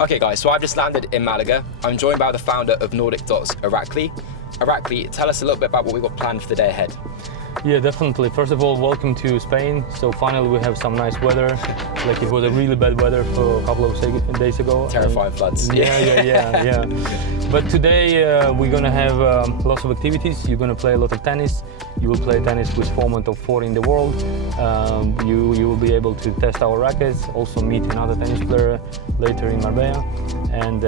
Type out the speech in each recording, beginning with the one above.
Okay guys, so I've just landed in Malaga. I'm joined by the founder of Nordicdots, Irakli. Irakli, tell us a little bit about what we've got planned for the day ahead. Yeah, definitely. First of all, welcome to Spain. So finally we have some nice weather. Like it was a really bad weather for a couple of days ago. Terrifying floods. Yeah. But today we're gonna have lots of activities. You're gonna play a lot of tennis. You will play tennis with format of 4 in the world. You will be able to test our rackets, also meet another tennis player later in Marbella, and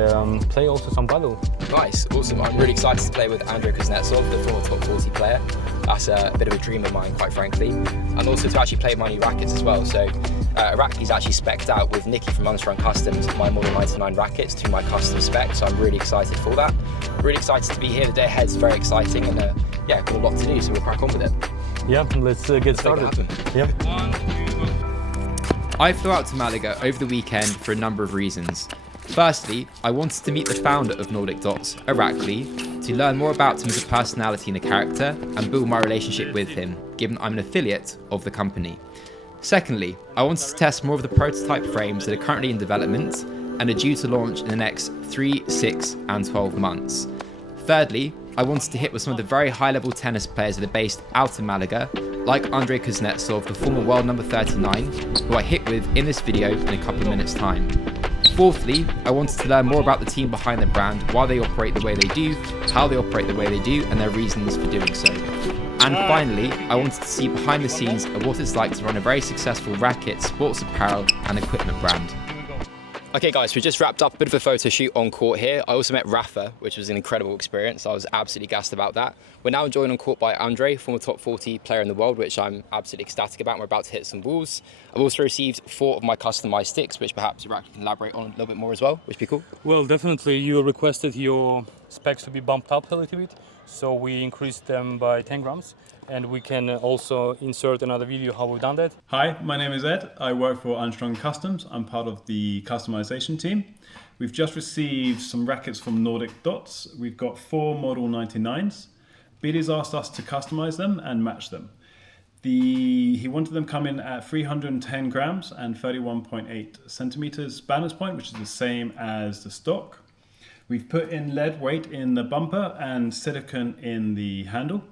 play also some paddle. Nice, awesome. I'm really excited to play with Andrei Kuznetsov, the former top 40 player. That's a bit of a dream of mine, quite frankly. And also to actually play my new rackets as well. So Irakli's actually specced out with Nikki from Armstrong Customs my Model 99 rackets to my custom spec, so I'm really excited for that. Really excited to be here. The day ahead's very exciting, and yeah, got a lot to do, so we'll crack on with it. Yeah, let's get started. Yep. I flew out to Malaga over the weekend for a number of reasons. Firstly, I wanted to meet the founder of Nordicdots, Irakli, to learn more about him as a personality and a character, and build my relationship with him, given I'm an affiliate of the company. Secondly, I wanted to test more of the prototype frames that are currently in development and are due to launch in the next 3, 6, and 12 months. Thirdly, I wanted to hit with some of the very high-level tennis players that are based out in Malaga, like Andrei Kuznetsov, the former world number 39, who I hit with in this video in a couple of minutes' time. Fourthly, I wanted to learn more about the team behind the brand, why they operate the way they do, how they operate the way they do, and their reasons for doing so. And finally, I wanted to see behind the scenes of what it's like to run a very successful racket, sports apparel, and equipment brand. Okay guys, we just wrapped up a bit of a photo shoot on court here. I also met Rafa, which was an incredible experience. I was absolutely gassed about that. We're now joined on court by Andrei, former top 40 player in the world, which I'm absolutely ecstatic about. We're about to hit some balls. I've also received 4 of my customized sticks, which perhaps Irakli can elaborate on a little bit more as well, which would be cool. Well, definitely you requested your specs to be bumped up a little bit, so we increased them by 10 grams. And we can also insert another video how we've done that. Hi, my name is Ed. I work for Armstrong Customs. I'm part of the customization team. We've just received some rackets from Nordicdots. We've got 4 Model 99s. Billy's asked us to customize them and match them. He wanted them come in at 310 grams and 31.8 centimeters balance point, which is the same as the stock. We've put in lead weight in the bumper and silicone in the handle.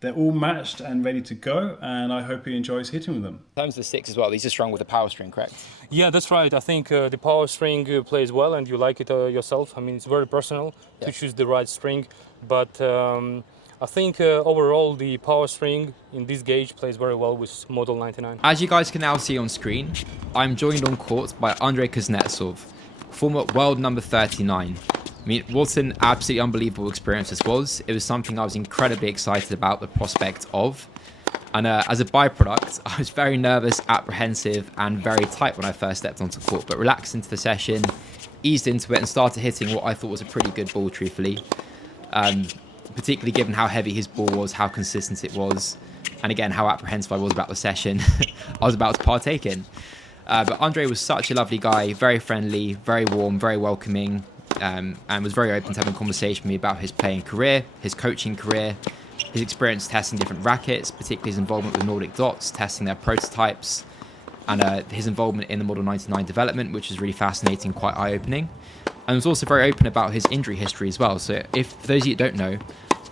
They're all matched and ready to go, and I hope he enjoys hitting with them. In terms of the sticks as well, these are strung with a power string, correct? Yeah, that's right. I think the power string plays well, and you like it yourself. I mean, it's very personal to choose the right string, but I think overall the power string in this gauge plays very well with Model 99. As you guys can now see on screen, I'm joined on court by Andrei Kuznetsov, former world number 39. I mean, what an absolutely unbelievable experience this was. It was something I was incredibly excited about the prospect of. And as a byproduct, I was very nervous, apprehensive, and very tight when I first stepped onto court, but relaxed into the session, eased into it, and started hitting what I thought was a pretty good ball, truthfully. Particularly given how heavy his ball was, how consistent it was, and again, how apprehensive I was about the session I was about to partake in. But Andrei was such a lovely guy, very friendly, very warm, very welcoming, and was very open to having a conversation with me about his playing career, his coaching career, his experience testing different rackets, particularly his involvement with Nordicdots, testing their prototypes, and his involvement in the Model 99 development, which was really fascinating, quite eye-opening. And was also very open about his injury history as well. So for those of you who don't know,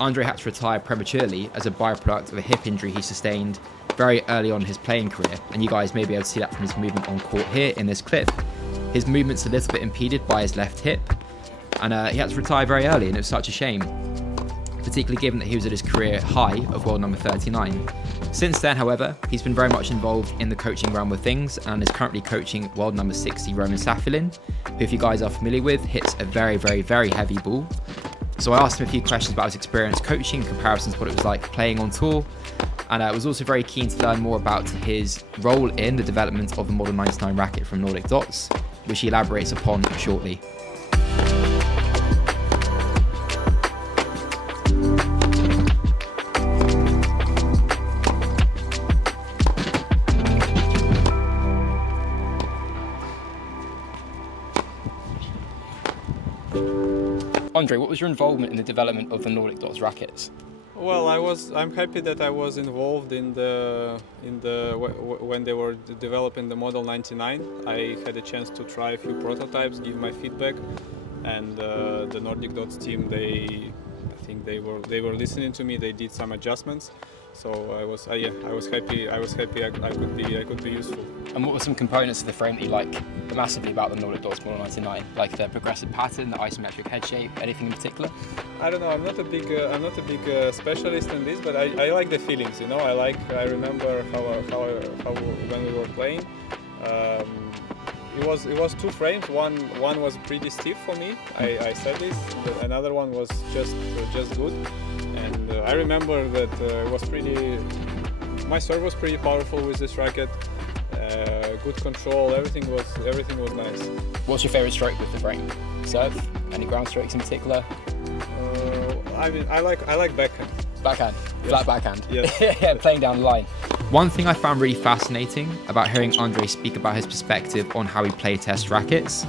Andrei had to retire prematurely as a byproduct of a hip injury he sustained very early on in his playing career. And you guys may be able to see that from his movement on court here in this clip. His movement's a little bit impeded by his left hip, and he had to retire very early, and it was such a shame, particularly given that he was at his career high of world number 39. Since then, however, he's been very much involved in the coaching realm of things and is currently coaching world number 60 Roman Safilin, who, if you guys are familiar with, hits a very, very, very heavy ball. So I asked him a few questions about his experience coaching, comparisons to what it was like playing on tour, and I was also very keen to learn more about his role in the development of the Model 99 racket from Nordicdots, which he elaborates upon shortly. Andrei, what was your involvement in the development of the Nordicdots rackets? Well, I'm happy that I was involved in when they were developing the Model 99. I had a chance to try a few prototypes, give my feedback, and the Nordicdots team, I think they were listening to me. They did some adjustments, so I was happy. I could be useful. And what were some components of the frame that you like massively about the Nordicdots Model 99? Like the progressive pattern, the isometric head shape, anything in particular? I don't know. I'm not a big specialist in this, but I like the feelings. You know, I remember how when we were playing. It was two frames. One was pretty stiff for me. I said this. Another one was just good. And I remember that it was pretty. My serve was pretty powerful with this racket. Good control. Everything was nice. What's your favourite stroke with the frame? Serve? Any ground strokes in particular? I mean, I like backhand. Backhand, yes. Flat backhand. Yes. Yeah, playing down the line. One thing I found really fascinating about hearing Andre speak about his perspective on how he playtests rackets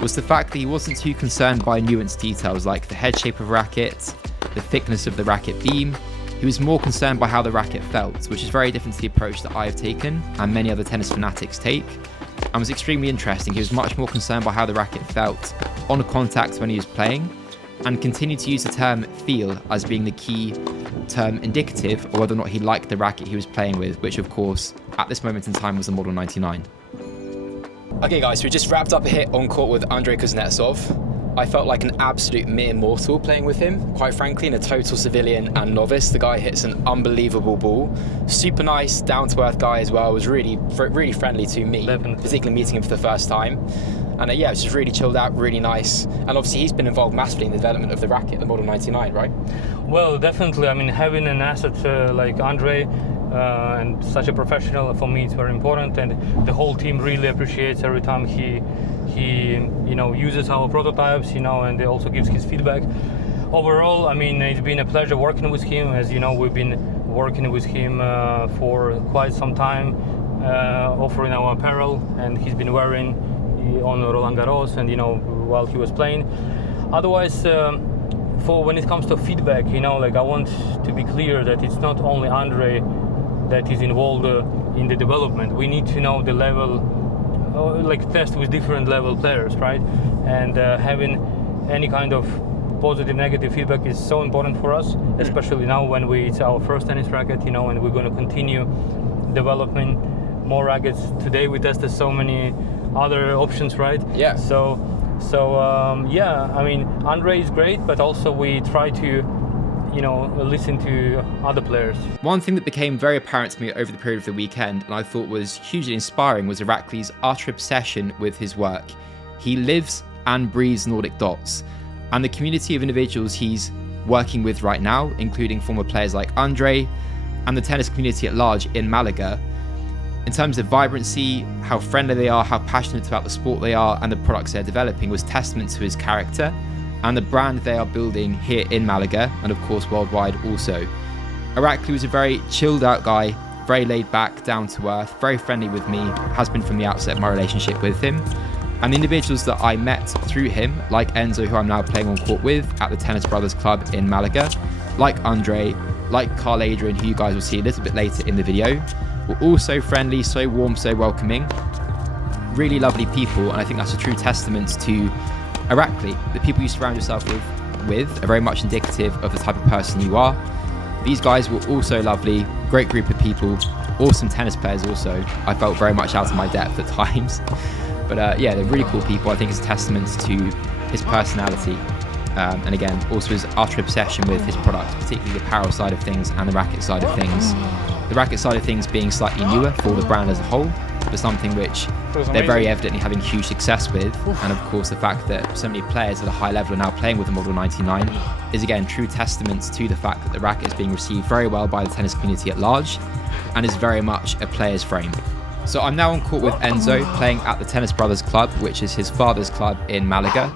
was the fact that he wasn't too concerned by nuanced details like the head shape of racket, the thickness of the racket beam. He was more concerned by how the racket felt, which is very different to the approach that I have taken and many other tennis fanatics take, and was extremely interesting. He was much more concerned by how the racket felt on contact when he was playing, and continued to use the term feel as being the key term indicative of whether or not he liked the racket he was playing with, which of course at this moment in time was the Model 99. Okay guys, so we just wrapped up a hit on court with Andrei Kuznetsov. I felt like an absolute mere mortal playing with him, quite frankly, in a total civilian and novice. The guy hits an unbelievable ball. Super nice, down-to-earth guy as well. Was really friendly to me, Definitely. Particularly meeting him for the first time. And yeah, it was just really chilled out, really nice. And obviously he's been involved massively in the development of the racket, the Model 99, right? Well, definitely. I mean, having an asset like Andre and such a professional, for me, it's very important. And the whole team really appreciates every time he uses our prototypes, and also gives his feedback. Overall, I mean, it's been a pleasure working with him. As you know, we've been working with him for quite some time, offering our apparel, and he's been wearing on Roland Garros and while he was playing. Otherwise, for when it comes to feedback, I want to be clear that it's not only Andre that is involved in the development. We need to know the level, test with different level players, right? And having any kind of positive, negative feedback is so important for us, especially now when it's our first tennis racket, and we're going to continue developing more rackets. Today we tested so many other options, right? Yeah. So yeah, I mean, Andre is great, but also we try to listen to other players. One thing that became very apparent to me over the period of the weekend, and I thought was hugely inspiring, was Irakli's utter obsession with his work. He lives and breathes Nordicdots, and the community of individuals he's working with right now, including former players like Andre, and the tennis community at large in Malaga, in terms of vibrancy, how friendly they are, how passionate about the sport they are, and the products they're developing, was testament to his character and the brand they are building here in Malaga, and of course worldwide also. Irakli was a very chilled out guy, very laid back, down to earth, very friendly with me, has been from the outset of my relationship with him. And the individuals that I met through him, like Enzo, who I'm now playing on court with at the Tennis Brothers Club in Malaga, like Andre, like Carl Adrian, who you guys will see a little bit later in the video, were all so friendly, so warm, so welcoming. Really lovely people, and I think that's a true testament to Irakli. The people you surround yourself with are very much indicative of the type of person you are. These guys were also lovely, great group of people, awesome tennis players also. I felt very much out of my depth at times. But yeah, they're really cool people. I think it's a testament to his personality. And again, also his utter obsession with his products, particularly the apparel side of things and the racket side of things. The racket side of things being slightly newer for the brand as a whole, but something which they're very evidently having huge success with. And of course, the fact that so many players at a high level are now playing with the Model 99 is again true testament to the fact that the racket is being received very well by the tennis community at large and is very much a player's frame. So I'm now on court with Enzo, playing at the Tennis Brothers Club, which is his father's club in Malaga.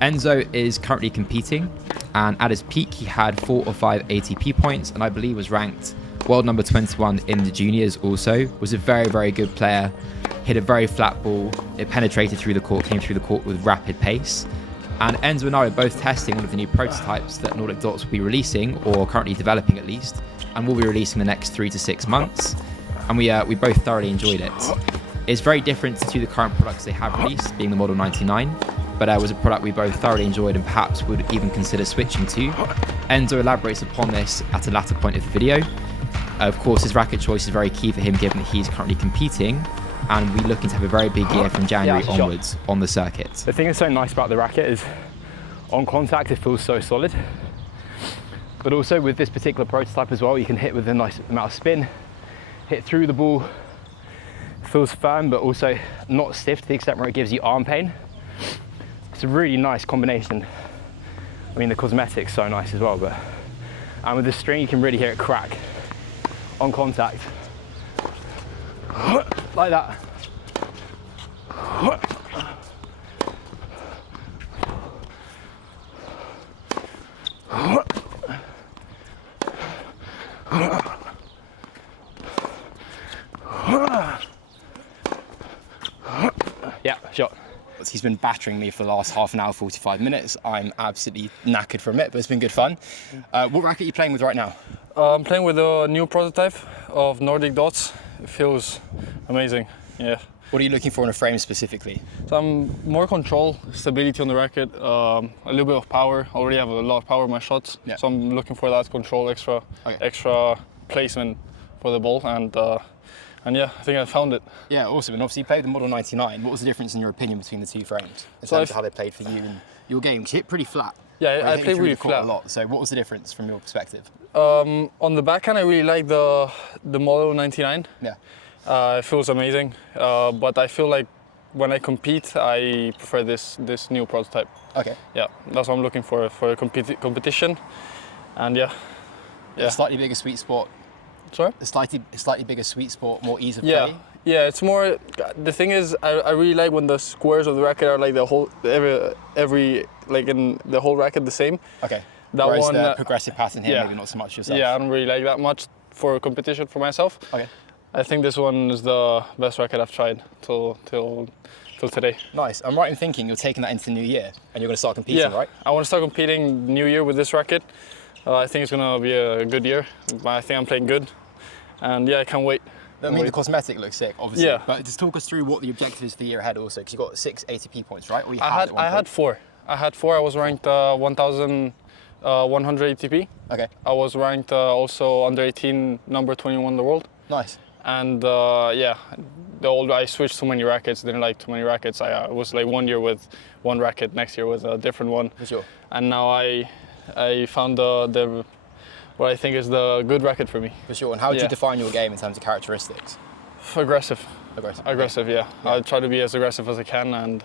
Enzo is currently competing, and at his peak he had 4 or 5 ATP points, and I believe was ranked world number 21 in the juniors also. Was a very, very good player, hit a very flat ball, it penetrated through the court, came through the court with rapid pace. And Enzo and I are both testing one of the new prototypes that Nordicdots will be releasing, or currently developing at least, and will be releasing in the next 3 to 6 months. And we both thoroughly enjoyed it. It's very different to the current products they have released, being the Model 99, but it was a product we both thoroughly enjoyed and perhaps would even consider switching to. Enzo elaborates upon this at a latter point of the video. Of course, his racket choice is very key for him given that he's currently competing, and we're looking to have a very big year from January onwards on the circuit. The thing that's so nice about the racket is on contact it feels so solid, but also with this particular prototype as well, you can hit with a nice amount of spin, hit through the ball, feels firm but also not stiff to the extent where it gives you arm pain. It's a really nice combination. I mean, the cosmetics so nice as well, and with the string you can really hear it crack on contact like that. Yeah, shot. He's been battering me for the last half an hour, 45 minutes. I'm absolutely knackered from it, but it's been good fun. What racket are you playing with right now? I'm playing with a new prototype of Nordicdots. It feels amazing, yeah. What are you looking for in a frame specifically? So I'm more control, stability on the racket, a little bit of power. I already have a lot of power in my shots, yeah. So I'm looking for that control, extra placement for the ball, and yeah, I think I found it. Yeah, awesome. And obviously you played the Model 99. What was the difference in your opinion between the two frames in terms of how they played for you and your game? Because you hit pretty flat. Yeah, I played really flat. A lot. So what was the difference from your perspective? On the backhand, I really like the Model 99. Yeah. It feels amazing, but I feel like when I compete, I prefer this new prototype. Okay. Yeah, that's what I'm looking for a competition, and yeah. A slightly bigger sweet spot. Sorry? A slightly bigger sweet spot, more ease of play. Yeah. It's more. The thing is, I really like when the squares of the racket are like the whole every like in the whole racket the same. Okay. That whereas one, the progressive pattern here, maybe not so much yourself. Yeah, I don't really like that much for competition for myself. Okay. I think this one is the best racket I've tried till today. Nice. I'm right in thinking you're taking that into the new year and you're going to start competing, right? I want to start competing new year with this racket. I think it's going to be a good year. I think I'm playing good, and yeah, I can't wait. I mean, the cosmetic looks sick, obviously. Yeah. But just talk us through what the objective is for the year ahead also, because you got 6 ATP points, right? Or you I had 4. I had 4. I was ranked 1,100 ATP. Okay. I was ranked also under 18, number 21 in the world. Nice. And yeah, I switched too many rackets. Didn't like too many rackets. I was like 1 year with one racket, next year with a different one. For sure. And now I found what I think is the good racket for me. For sure. And how would you define your game in terms of characteristics? Aggressive. Aggressive, yeah. I try to be as aggressive as I can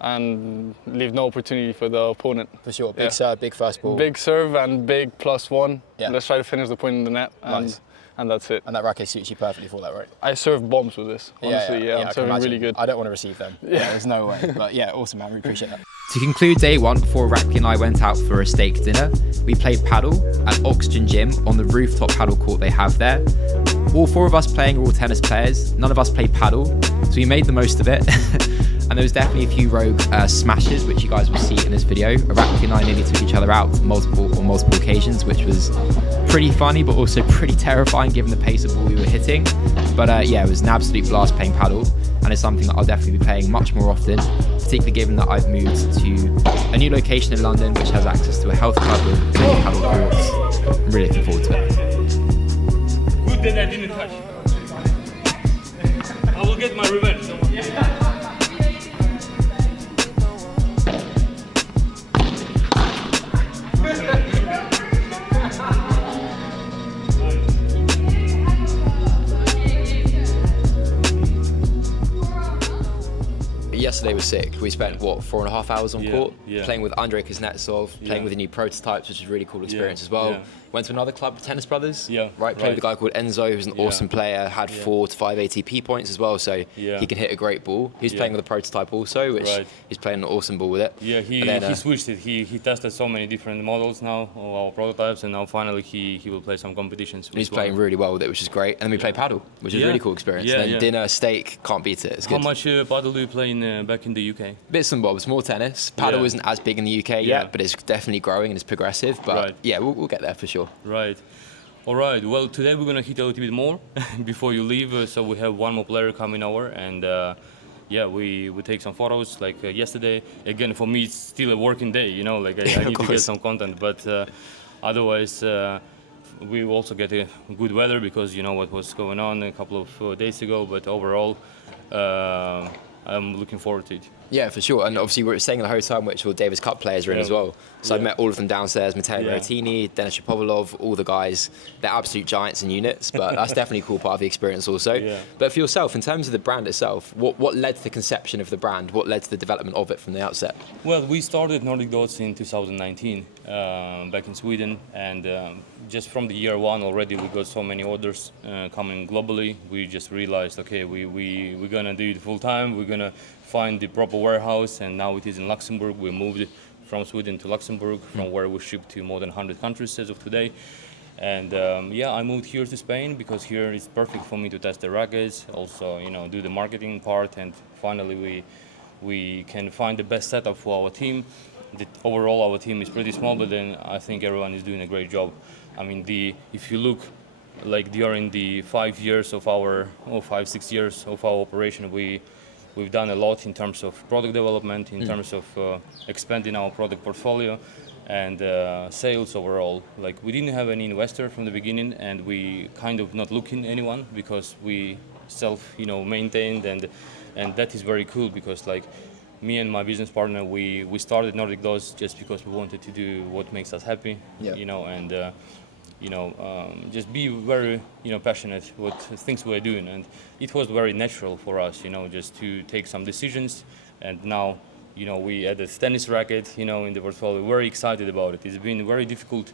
and leave no opportunity for the opponent. For sure. Big serve, big first ball. Big serve and big +1. Yeah. Let's try to finish the point in the net. Nice. And that's it. And that racket suits you perfectly for that, right? I serve bombs with this, honestly. I'm serving really good. I don't want to receive them. Yeah, there's no way. But yeah, awesome, man. We appreciate that. To conclude day one, before Racky and I went out for a steak dinner, we played paddle at Oxygen Gym on the rooftop paddle court they have there. All 4 of us playing are all tennis players. None of us play paddle, so we made the most of it. And there was definitely a few rogue smashes, which you guys will see in this video. Racky and I nearly took each other out on multiple occasions, which was pretty funny, but also pretty terrifying given the pace of ball we were hitting. But yeah, it was an absolute blast playing paddle, and it's something that I'll definitely be playing much more often, particularly given that I've moved to a new location in London, which has access to a health club with many paddle courts. I'm really looking forward to it. Good that I didn't touch. I will get my revenge. Yesterday was sick. We spent, what, 4.5 hours on court? Yeah. Playing with Andrei Kuznetsov, playing with the new prototypes, which is a really cool experience as well. went to another club, Tennis Brothers. Yeah, Right, played with a guy called Enzo, who's an Yeah. awesome player, had 4 to 5 ATP points as well, so Yeah. he can hit a great ball. He's Yeah. playing with a prototype also, which Right. he's playing an awesome ball with it. Yeah, he And then, he switched it. He tested so many different models now, of our prototypes, and now finally he will play some competitions. And he's with playing one. really well with it, which is great. And then we play paddle, which is a Yeah. really cool experience. Yeah, and then yeah. dinner, steak, can't beat it. It's How good. much paddle do you play back in the UK? Bits and bobs, more tennis. Paddle Yeah. isn't as big in the UK Yeah. yet, but it's definitely growing and it's progressive. But Right. yeah, we'll get there for sure. Right. All right. Well, today we're gonna hit a little bit more before you leave. So we have one more player coming over, and yeah, we take some photos. Like yesterday, again for me it's still a working day. You know, like I need to get course. some content. But otherwise, we also get a good weather because you know what was going on a couple of days ago. But overall, I'm looking forward to it. Yeah, for sure. And obviously we're staying in a hotel in which all Davis Cup players are in Yeah. as well. So I've Yeah. met all of them downstairs, Matteo Yeah. Berrettini, Denis Shapovalov, all the guys. They're absolute giants in units, but that's definitely a cool part of the experience also. Yeah. But for yourself, in terms of the brand itself, what led to the conception of the brand? What led to the development of it from the outset? Well, we started Nordicdots in 2019 back in Sweden, and just from the year one already we got so many orders coming globally. We just realized, okay, we're gonna do it full time. We're gonna find the proper warehouse, and now it is in Luxembourg. We moved from Sweden to Luxembourg, from where we ship to more than 100 countries as of today. And yeah, I moved here to Spain because here it's perfect for me to test the rackets, also you know do the marketing part, and finally we can find the best setup for our team. Overall, our team is pretty small, but then I think everyone is doing a great job. I mean, if you look like during the 5 years of our, 5-6 years of our operation, we've done a lot in terms of product development, in terms of expanding our product portfolio and sales overall. Like we didn't have any investor from the beginning, and we kind of not looking anyone because we maintained, and that is very cool because like me and my business partner, we started Nordicdots just because we wanted to do what makes us happy, Yeah. and just be very passionate with things we're doing, and it was very natural for us, just to take some decisions, and now we added tennis racket in the portfolio. Very excited about it. It's been a very difficult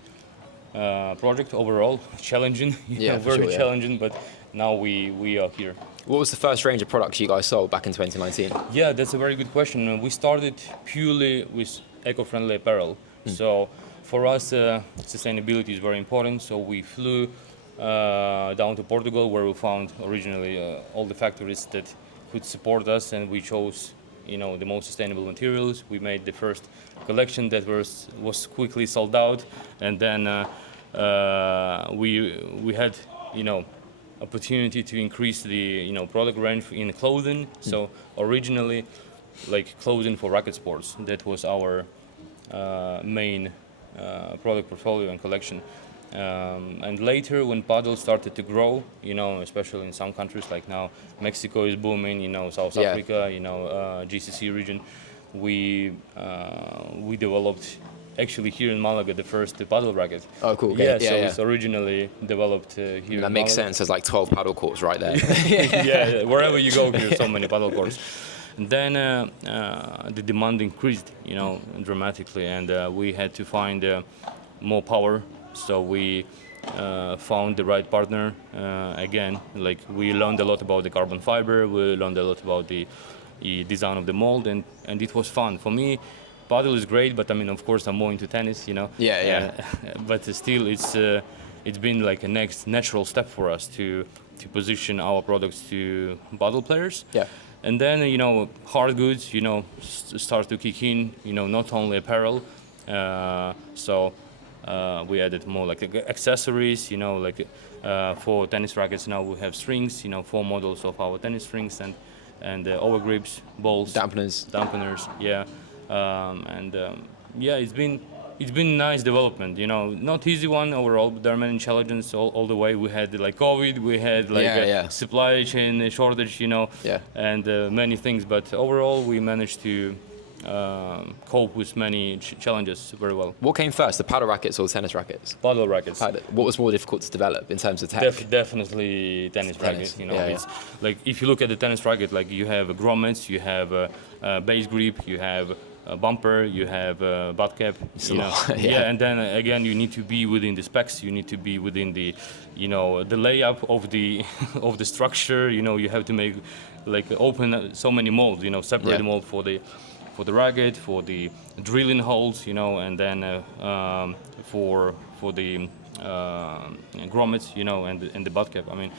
project overall, challenging, Yeah, for very sure, yeah. challenging, but now we are here. What was the first range of products you guys sold back in 2019? Yeah, that's a very good question. We started purely with eco-friendly apparel. So for us, sustainability is very important. So we flew down to Portugal, where we found originally all the factories that could support us, and we chose the most sustainable materials. We made the first collection that was quickly sold out, and then we had opportunity to increase the product range in clothing. So originally, like clothing for racket sports, that was our main product portfolio and collection. And later, when paddle started to grow, especially in some countries like now Mexico is booming, South Yeah. Africa, GCC region, we developed. Actually, here in Malaga, the first paddle racket. Oh, cool. Okay. Yeah, Yeah, so yeah. it's originally developed here. That in makes Malaga. sense. There's like 12 paddle courts right there. Yeah, wherever you go, there's so many paddle courts. And then the demand increased, dramatically, and we had to find more power. So we found the right partner. Again, like we learned a lot about the carbon fiber. We learned a lot about the design of the mold, and it was fun for me. Paddle is great, but I mean, of course, I'm more into tennis, Yeah. But still, it's been like a next natural step for us to position our products to paddle players. Yeah. And then hard goods start to kick in. Not only apparel. So we added more like accessories. For tennis rackets now we have strings. 4 models of our tennis strings and overgrips, balls, dampeners. Yeah. Yeah, it's been nice development, not easy one overall, but there are many challenges all the way. We had like COVID, we had like Yeah. supply chain shortage, Yeah. and many things, but overall we managed to cope with many challenges very well. What came first, the paddle rackets or the tennis rackets? Paddle rackets. What was more difficult to develop in terms of tech? Definitely tennis rackets. Yeah, It's like if you look at the tennis racket, like you have grommets, you have base grip, you have bumper, you have butt cap, It's you a know. lot, Yeah. yeah. And then again, you need to be within the specs. You need to be within the, you know, the layup of the of the structure. You know, you have to make like open so many molds. You know, separate Yeah. the mold for the racket, for the drilling holes. You know, and then for the grommets. You know, and the butt cap. I mean,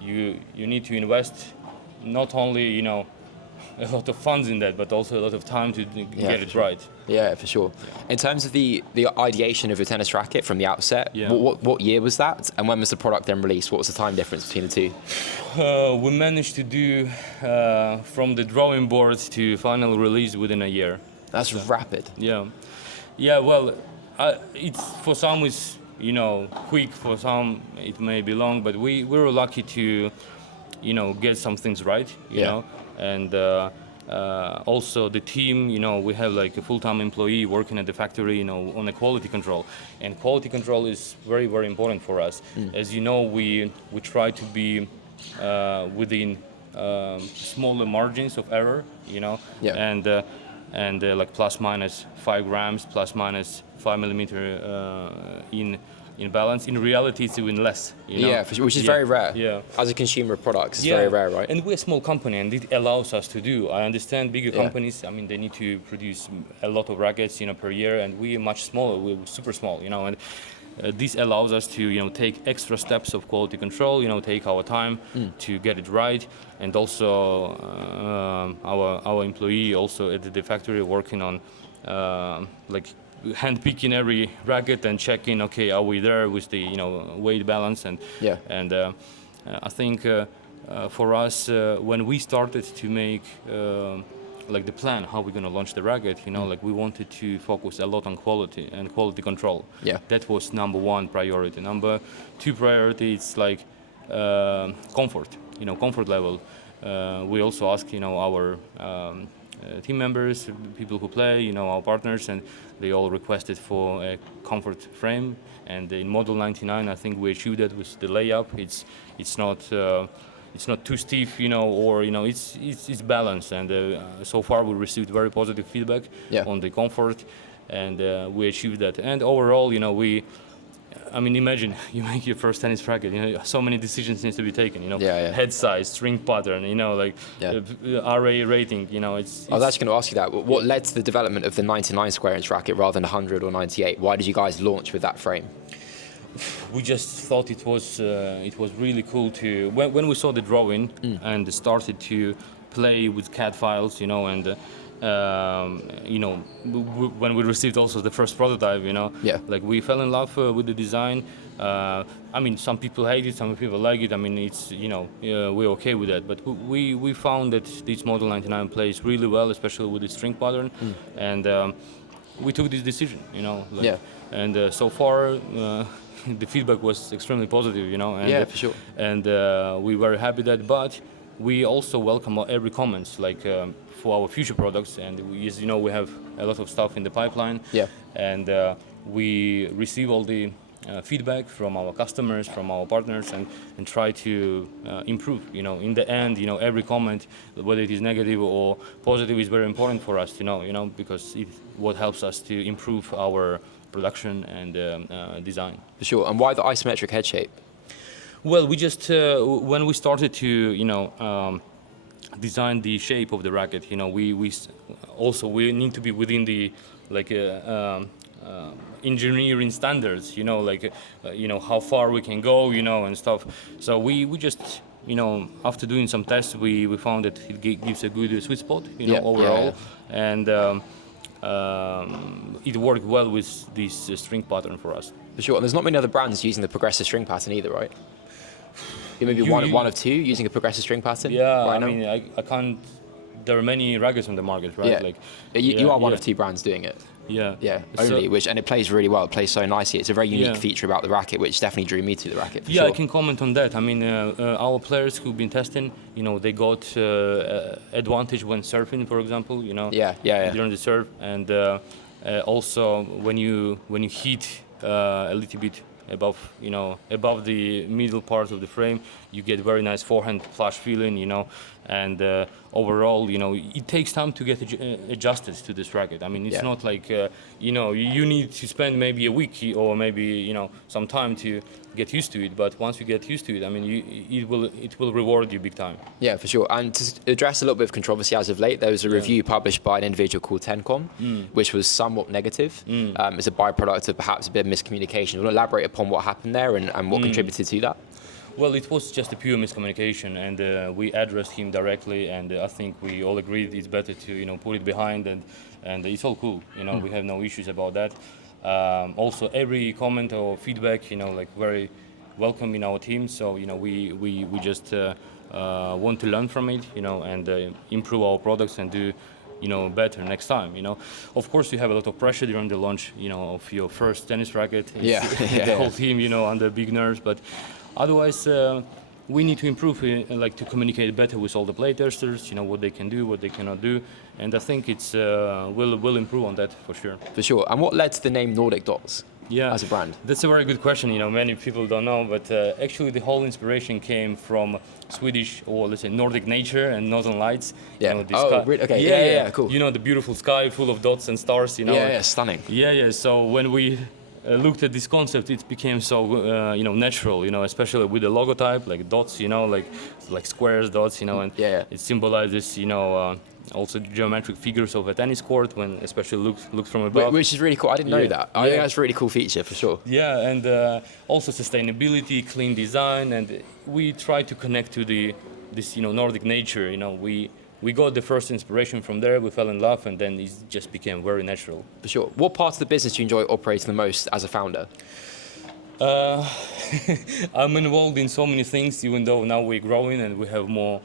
you need to invest not only, you know, a lot of funds in that, but also a lot of time to get for it sure. right. Yeah, for sure. In terms of the ideation of a tennis racket from the outset, Yeah. what year was that, and when was the product then released? What was the time difference between the two? We managed to do from the drawing board to final release within a year. That's rapid. Yeah, yeah. Well, it's for some it's, you know, quick. For some it may be long, but we were lucky to, you know, get some things right. You Yeah. know, and also the team. You know, we have like a full-time employee working at the factory. You know, on the quality control, and quality control is very, very important for us. As you know, we try to be within smaller margins of error. You know, Yeah. and like plus minus 5 grams, plus minus 5 millimeter in balance. In reality, it's even less. You know? Yeah, for sure, which is Yeah, very rare. Yeah. As a consumer of products, it's Yeah, very rare, right? And we're a small company, and it allows us to do. I understand bigger Yeah. companies. I mean, they need to produce a lot of rackets, you know, per year, and we are much smaller. We're super small, you know, and this allows us to, you know, take extra steps of quality control. You know, take our time to get it right, and also our employee also at the factory working on like hand picking every racket and checking, okay, are we there with the, you know, weight balance, and Yeah. and I think for us when we started to make like the plan how we're going to launch the racket, you know, like we wanted to focus a lot on quality and quality control. Yeah. That was number one priority. Number two priority, it's like comfort, you know, comfort level. We also ask, you know, our team members, people who play, you know, our partners, and they all requested for a comfort frame. And in Model 99, I think we achieved that with the layup. It's not too stiff, you know, or, you know, it's balanced. And so far we received very positive feedback Yeah. on the comfort, and we achieved that. And overall, you know, I mean, imagine you make your first tennis racket. You know, so many decisions needs to be taken. You know, Yeah, yeah. head size, string pattern. You know, like Yeah. RA rating. You know, it's. I was actually going to ask you that. What led to the development of the 99 square inch racket rather than 100 or 98? Why did you guys launch with that frame? We just thought it was really cool to when we saw the drawing and started to play with CAD files, you know, and you know, when we received also the first prototype, you know, Yeah. like we fell in love with the design. I mean, some people hate it, some people like it. I mean, it's, you know, we're okay with that. But we found that this Model 99 plays really well, especially with the string pattern, and we took this decision, you know. Like, Yeah. And so far. The feedback was extremely positive, you know. And, Yeah, for sure. And we were happy that, but we also welcome every comments, like for our future products. And we, as you know, we have a lot of stuff in the pipeline. Yeah. And we receive all the feedback from our customers, from our partners, and try to improve. You know, in the end, you know, every comment, whether it is negative or positive, is very important for us to know. You know, because it what helps us to improve our production and design. For sure. And why the isometric head shape? Well, we just when we started to, you know, design the shape of the racket, you know, we need to be within the like engineering standards, you know, like you know, how far we can go, you know, and stuff. So we just, you know, after doing some tests, we found that it gives a good sweet spot, you know, Yeah, overall, yeah. and it worked well with this string pattern for us. For sure. And there's not many other brands using the progressive string pattern either, right? You maybe one of two using a progressive string pattern? Yeah, right I now? mean, I can't. There are many rackets on the market, right? Yeah. Like, You are one yeah. of two brands doing it. Yeah. Yeah, So- only, and it plays really well. It plays so nicely. It's a very unique Yeah. feature about the racket, which definitely drew me to the racket. For Yeah, sure. I can comment on that. I mean, our players who've been testing, you know, they got advantage when surfing, for example. You know. Yeah. During the surf, and also when you hit a little bit above, you know, above the middle part of the frame. You get very nice forehand flush feeling, you know, and overall, you know, it takes time to get adjusted to this racket. I mean, it's not like, you know, you need to spend maybe a week or maybe, you know, some time to get used to it. But once you get used to it, I mean, it will reward you big time. Yeah, for sure. And to address a little bit of controversy as of late, there was a review published by an individual called Tencom, which was somewhat negative. It's a byproduct of perhaps a bit of miscommunication. You want to elaborate upon what happened there and what contributed to that? Well, it was just a pure miscommunication, and we addressed him directly, and I think we all agreed it's better to, you know, put it behind, and it's all cool. You know, we have no issues about that. Also, every comment or feedback, you know, like very welcome in our team. So, you know, we just want to learn from it, you know, and improve our products and do, you know, better next time. You know, of course, you have a lot of pressure during the launch, you know, of your first tennis racket. The whole team, you know, under big nerves, but otherwise, we need to improve, like to communicate better with all the playtesters, you know, what they can do, what they cannot do, and I think it's will improve on that for sure. For sure. And what led to the name Nordicdots as a brand? That's a very good question. You know, many people don't know, but actually the whole inspiration came from Swedish, or let's say Nordic nature and northern lights. Yeah. You know, the sky. Really? Okay. Yeah, cool. You know, the beautiful sky full of dots and stars. You know. Yeah, stunning. Yeah. So when we looked at this concept, it became so you know, natural, you know, especially with the logotype, like dots, you know, like squares, dots, you know, and it symbolizes, you know, also geometric figures of a tennis court, when especially looked from above. Which is really cool. I didn't know that. I think that's a really cool feature for sure. Yeah, and also sustainability, clean design, and we try to connect to this, you know, Nordic nature. You know, we got the first inspiration from there, we fell in love, and then it just became very natural. For sure. What parts of the business do you enjoy operating the most as a founder? I'm involved in so many things, even though now we're growing and we have more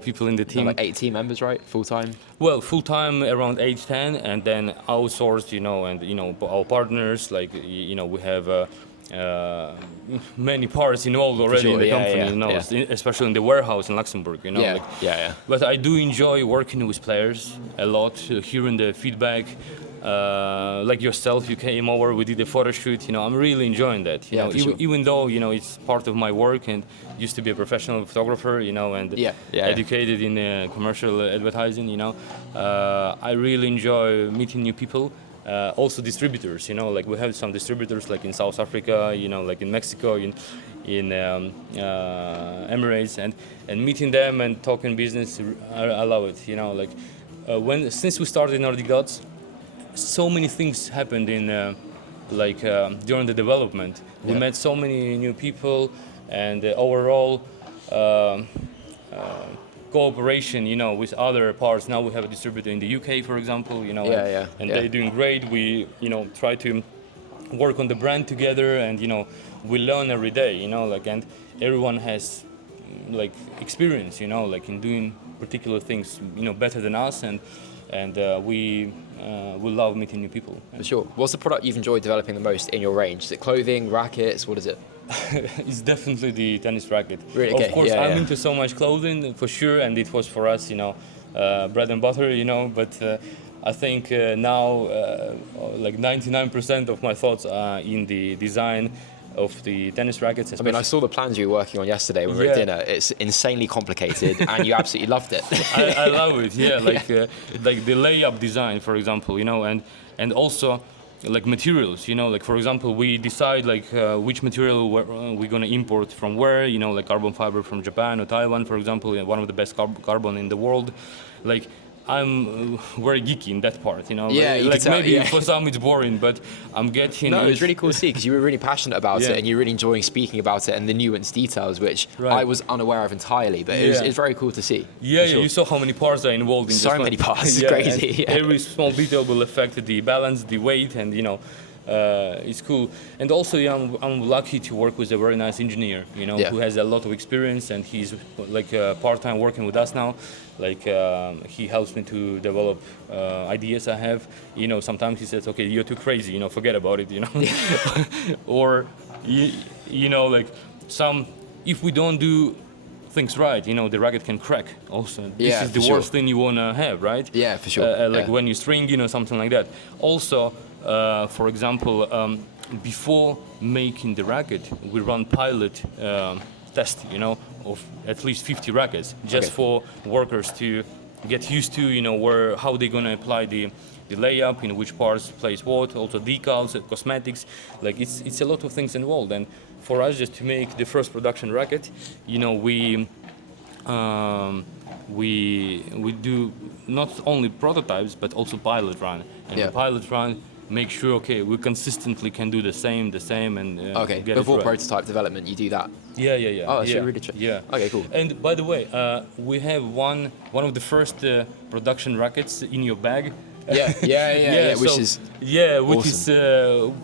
people in the team. Like 8 team members, right? Full-time? Well, full-time around 8-10, and then outsourced, you know, and, you know, our partners, like, you know, we have many parts involved already in the company, you know, especially in the warehouse in Luxembourg, you know. But I do enjoy working with players a lot, hearing the feedback. Like yourself, you came over, we did a photo shoot, you know, I'm really enjoying that, you know, even though, you know, it's part of my work and used to be a professional photographer, you know, and educated in commercial advertising, you know, I really enjoy meeting new people. Also distributors, you know, like we have some distributors like in South Africa, you know, like in Mexico, in Emirates, and meeting them and talking business, I love it, you know, like since we started Nordicdots, so many things happened in during the development. We met so many new people, and overall cooperation, you know, with other parts. Now we have a distributor in the UK, for example, you know, and they're doing great. We, you know, try to work on the brand together, and, you know, we learn every day, you know, like, and everyone has like experience, you know, like in doing particular things, you know, better than us, and we love meeting new people. For sure. What's the product you've enjoyed developing the most in your range? Is it clothing, rackets? What is it? It's definitely the tennis racket. Really? Okay. Of course, I'm into so much clothing for sure, and it was for us, you know, bread and butter, you know. But I think now, like 99% of my thoughts are in the design of the tennis rackets. I mean, I saw the plans you were working on yesterday when we were at dinner. It's insanely complicated, and you absolutely loved it. I love it. Yeah, like the layup design, for example, you know, and also like materials, you know, like for example, we decide like which material we're gonna import from where, you know, like carbon fiber from Japan or Taiwan, for example, one of the best carbon in the world, like. I'm very geeky in that part, you know. Yeah, you like maybe for some it's boring, but I'm getting. No, it was really cool to see because you were really passionate about it, and you're really enjoying speaking about it and the nuanced details, which I was unaware of entirely. But it was very cool to see. Yeah, you saw how many parts are involved in so many parts. It's crazy. Every small detail will affect the balance, the weight, and, you know. It's cool, and also I'm lucky to work with a very nice engineer, you know, who has a lot of experience, and he's like part-time working with us now. Like he helps me to develop ideas I have. You know, sometimes he says, "Okay, you're too crazy. You know, forget about it." You know, or you know, like if we don't do things right, you know, the racket can crack. Also, this is the worst thing you wanna have, right? Yeah, for sure. Like when you string, you know, something like that. Also. For example, before making the racket, we run pilot test, of at least 50 rackets, just for workers to get used to, how they're gonna apply the layup, in which parts place what, also decals, cosmetics. Like it's a lot of things involved. And for us, just to make the first production racket, we do not only prototypes but also pilot run. And the pilot run make sure we consistently can do the same and get before it right. prototype development you do that. Yeah. Oh, that's really true. Yeah. Okay, cool. And by the way, we have one of the first production rackets in your bag. Which is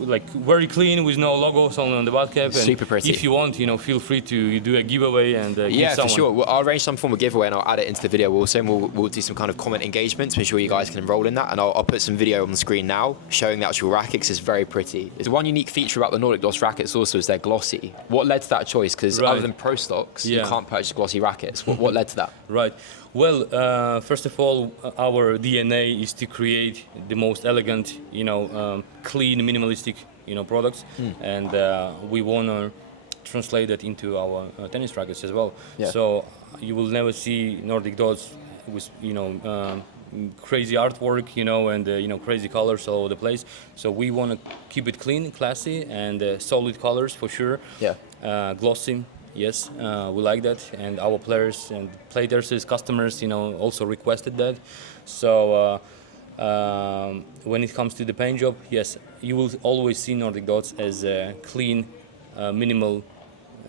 like very clean with no logos only on the butt cap. And super pretty. If you want, feel free to do a giveaway and give for someone. sure. Well, I'll arrange some form of giveaway and I'll add it into the video also, and we'll do some kind of comment engagement to ensure you guys can enroll in that. And I'll put some video on the screen now showing the actual racket, 'cause it's very pretty. There's one unique feature about the Nordicdots rackets also is they're glossy. What led to that choice? Because other than pro stocks, you can't purchase glossy rackets. What led to that? Right. Well, first of all, our DNA is to create the most elegant, clean, minimalistic, products, and we want to translate that into our tennis rackets as well. Yeah. So you will never see Nordicdots with, crazy artwork, and crazy colors all over the place. So we want to keep it clean, classy, and solid colors for sure. Yeah. Glossy. Yes, we like that, and our players and playtesters, customers, also requested that. So when it comes to the paint job, yes, you will always see Nordicdots as a clean, minimal,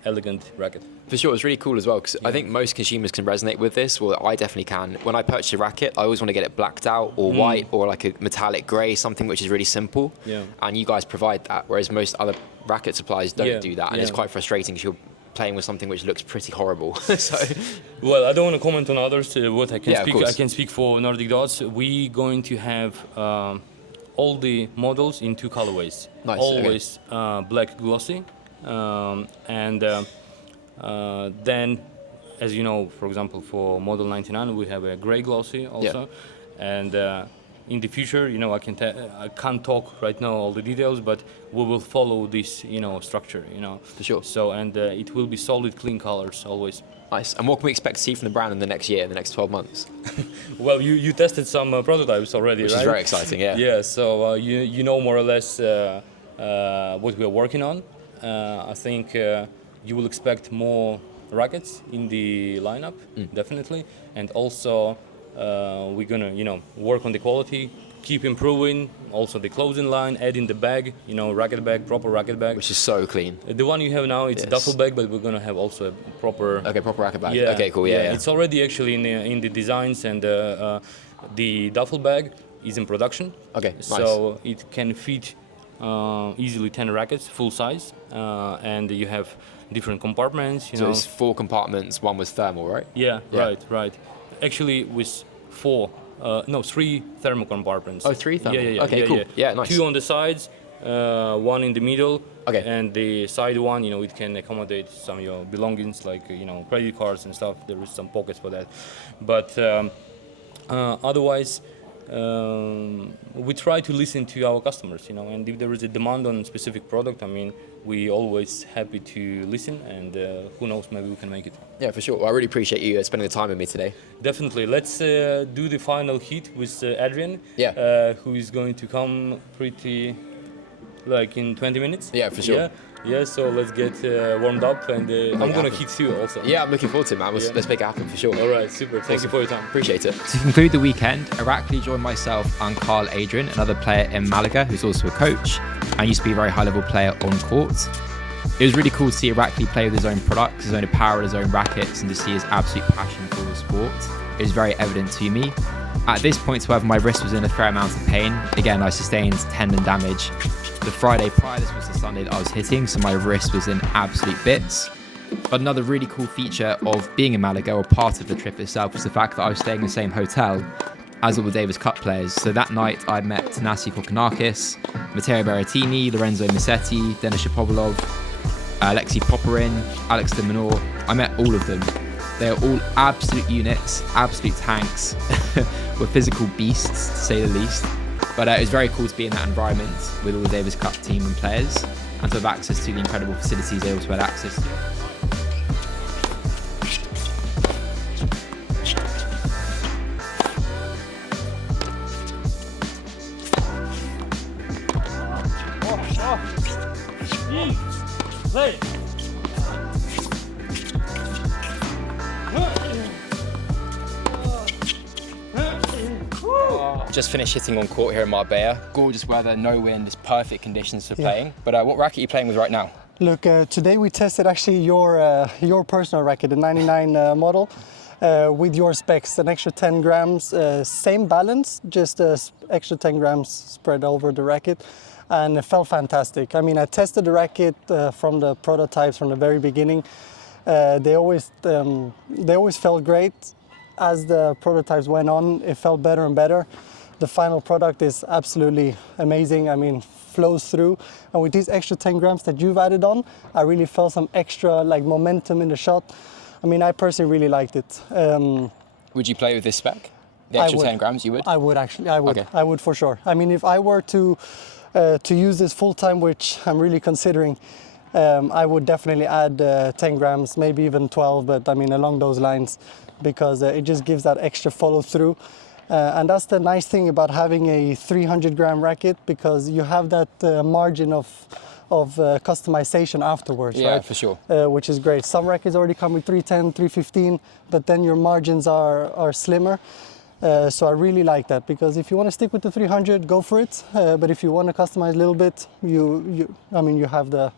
elegant racket. For sure, it's really cool as well, because I think most consumers can resonate with this. Well, I definitely can. When I purchase a racket, I always want to get it blacked out or white or like a metallic grey, something which is really simple. Yeah. And you guys provide that, whereas most other racket suppliers don't do that, and it's quite frustrating because you're playing with something which looks pretty horrible. So, well, I don't want to comment on others. What I can speak, of course. I can speak for Nordicdots. We going to have all the models in 2 colorways. Nice, Always black glossy, and then, as you know, for example, for model 99, we have a gray glossy also, and. In the future, I can't talk right now all the details, but we will follow this, structure, For sure. So, and it will be solid, clean colors always. Nice. And what can we expect to see from the brand in the next year, in the next 12 months? Well, you tested some prototypes already, Which right? is very exciting, yeah. Yeah, so you know more or less what we are working on. I think you will expect more rackets in the lineup, definitely, and also. We're gonna, work on the quality, keep improving. Also the clothing line, add in the bag, racket bag, proper racket bag. Which is so clean. The one you have now, it's a duffel bag, but we're gonna have also a proper. Okay, proper racket bag. Yeah, Okay, cool. Yeah. It's already actually in the designs, and the duffel bag is in production. Okay, nice. So it can fit easily 10 rackets, full size, and you have different compartments. So it's 4 compartments, one was thermal, right? Yeah. Right. Actually, with 3 thermal compartments. Oh, 3 thermal. Yeah. Okay, cool. Yeah, nice. 2 on the sides, 1 in the middle. Okay. And the side one, it can accommodate some of your belongings, like credit cards and stuff. There is some pockets for that, but otherwise. We try to listen to our customers, and if there is a demand on a specific product, we always happy to listen, and who knows, maybe we can make it. Yeah, for sure. Well, I really appreciate you spending the time with me today. Definitely. Let's do the final heat with Adrian, who is going to come pretty in 20 minutes. Yeah, for sure. Yeah, so let's get warmed up, and I'm going to hit too also. Yeah, I'm looking forward to it, man. Let's make it happen for sure. All right, super. Thank you for your time. Appreciate it. To conclude the weekend, Irakli joined myself and Carl Adrian, another player in Malaga who's also a coach and used to be a very high-level player on court. It was really cool to see Irakli play with his own products, his own apparel, his own rackets, and to see his absolute passion for the sport. It was very evident to me. At this point, however, my wrist was in a fair amount of pain. Again, I sustained tendon damage. The Friday prior, this was the Sunday that I was hitting, so my wrist was in absolute bits. But another really cool feature of being in Malaga, or part of the trip itself, was the fact that I was staying in the same hotel as all the Davis Cup players. So that night, I'd met Thanasi Kokonakis, Matteo Berrettini, Lorenzo Musetti, Denis Shapovalov, Alexei Popperin, Alex de Minaur. I met all of them. They're all absolute units, absolute tanks. Were physical beasts, to say the least. But it was very cool to be in that environment with all the Davis Cup team and players, and to have access to the incredible facilities they also had access to. Just finished hitting on court here in Marbella. Gorgeous weather, no wind, it's perfect conditions for playing. But what racket are you playing with right now? Look, today we tested actually your personal racket, the 99 model, with your specs, an extra 10 grams, same balance, just extra 10 grams spread over the racket, and it felt fantastic. I mean, I tested the racket from the prototypes from the very beginning. They always felt great. As the prototypes went on, it felt better and better. The final product is absolutely amazing. I mean, flows through. And with these extra 10 grams that you've added on, I really felt some extra like momentum in the shot. I mean, I personally really liked it. Would you play with this spec? The extra 10 grams, you would? I would actually, I would. Okay. I would for sure. I mean, if I were to use this full time, which I'm really considering, I would definitely add 10 grams, maybe even 12, but I mean, along those lines, because it just gives that extra follow through. And that's the nice thing about having a 300 gram racket, because you have that margin of customization afterwards, Yeah, right? for sure. Which is great. Some rackets already come with 310, 315, but then your margins are slimmer. So I really like that, because if you want to stick with the 300, go for it. But if you want to customize a little bit, you have the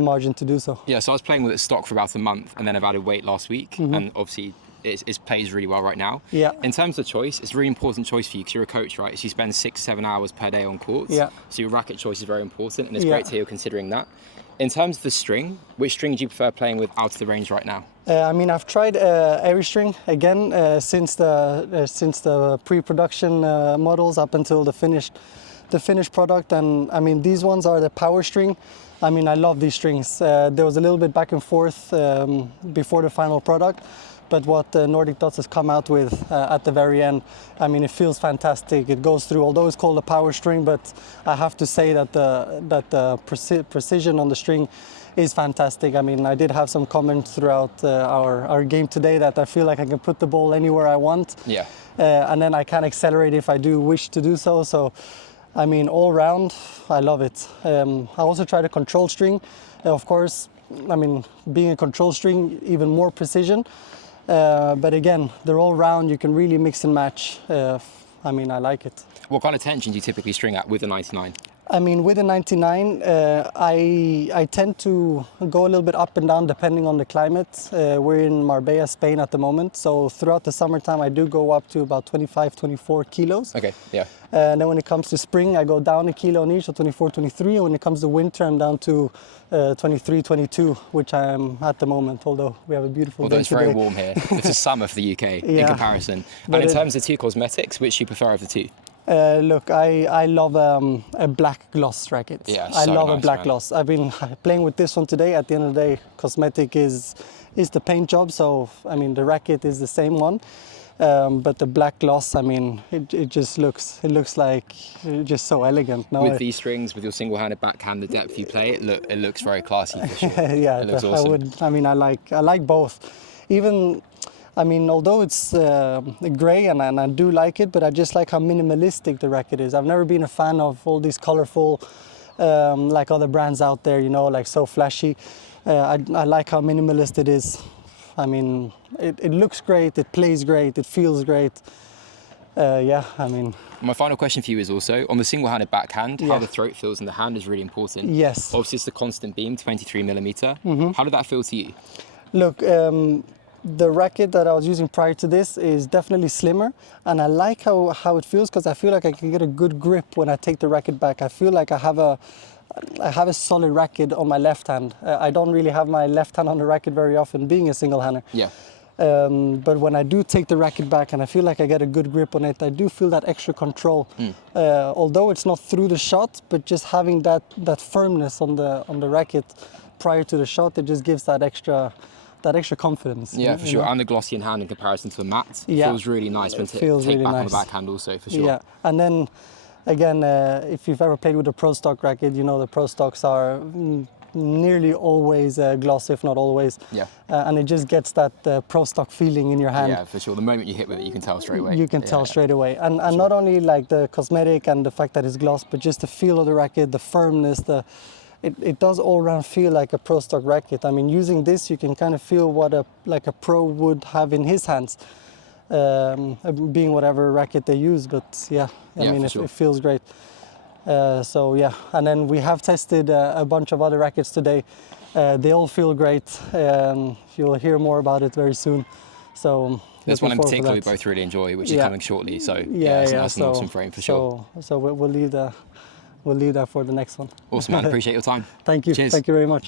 margin to do so. Yeah, so I was playing with it stock for about a month, and then I've added weight last week, and obviously it plays really well right now. Yeah. In terms of choice, it's a really important choice for you because you're a coach, right? So you spend 6-7 hours per day on courts. Yeah. So your racket choice is very important, and it's Yeah. great to hear you're considering that. In terms of the string, which string do you prefer playing with out of the range right now? I mean, I've tried every string again since the pre-production models up until the finished product, and I mean, these ones are the power string. I mean, I love these strings. There was a little bit back and forth before the final product, but what Nordicdots has come out with at the very end, I mean, it feels fantastic. It goes through, although it's called a power string, but I have to say that the precision on the string is fantastic. I mean, I did have some comments throughout our game today that I feel like I can put the ball anywhere I want. Yeah. And then I can accelerate if I do wish to do so. So, I mean, all round, I love it. I also tried a control string. Of course, I mean, being a control string, even more precision. But again, they're all round. You can really mix and match. I mean, I like it. What kind of tension do you typically string at with the 99? I mean, with the 99, I tend to go a little bit up and down depending on the climate. We're in Marbella, Spain at the moment. So throughout the summertime, I do go up to about 25, 24 kilos. Okay, yeah. And then when it comes to spring, I go down a kilo on each, so 24, 23. And when it comes to winter, I'm down to 23, 22, which I am at the moment, although we have a beautiful Although day it's today. very warm here. This is summer for the UK in Yeah. comparison. But And in terms of two cosmetics, which do you prefer of the two? Look, I love a black gloss racket. Yeah, I so love a nice, black man. gloss. I've been playing with this one today. At the end of the day, cosmetic is the paint job. So, I mean, the racket is the same one. But the black gloss, I mean, it just looks like just so elegant. No, With these strings, with your single-handed backhand, the depth you play, it looks very classy for sure. yeah, It looks awesome. I like both. Even, I mean, although it's grey and I do like it, but I just like how minimalistic the racket is. I've never been a fan of all these colorful, like other brands out there, you know, like so flashy. I like how minimalist it is. I mean, it looks great, it plays great, it feels great. Yeah, I mean. My final question for you is also, on the single-handed backhand, Yeah. how the throat feels in the hand is really important. Yes. Obviously, it's the constant beam, 23mm. How did that feel to you? Look, the racket that I was using prior to this is definitely slimmer, and I like how it feels, because I feel like I can get a good grip when I take the racket back. I feel like I have a solid racket on my left hand. I don't really have my left hand on the racket very often, being a single-hander. Yeah. But when I do take the racket back and I feel like I get a good grip on it, I do feel that extra control. Although it's not through the shot, but just having that firmness on the racket prior to the shot, it just gives that extra confidence. Yeah, for you sure. know? And the glossy in hand in comparison to a matte. Yeah. Feels really nice when It feels take really back on nice. the backhand also, for sure. Yeah, and then again, if you've ever played with a pro stock racket, you know the pro stocks are nearly always gloss, if not always. Yeah. And it just gets that pro stock feeling in your hand. Yeah, for sure. The moment you hit with it, you can tell straight away. You can tell straight away. And not only like the cosmetic and the fact that it's gloss, but just the feel of the racket, the firmness, it does all around feel like a pro stock racket. I mean, using this, you can kind of feel what a pro would have in his hands, being whatever racket they use. But yeah, I mean, it feels great. So yeah, and then we have tested a bunch of other rackets today. They all feel great. You'll hear more about it very soon. So there's one in particular we both really enjoy, which is coming shortly. So yeah, it's a nice and awesome frame for sure. So we'll leave that for the next one. Awesome, man. Appreciate your time. Thank you. Cheers. Thank you very much.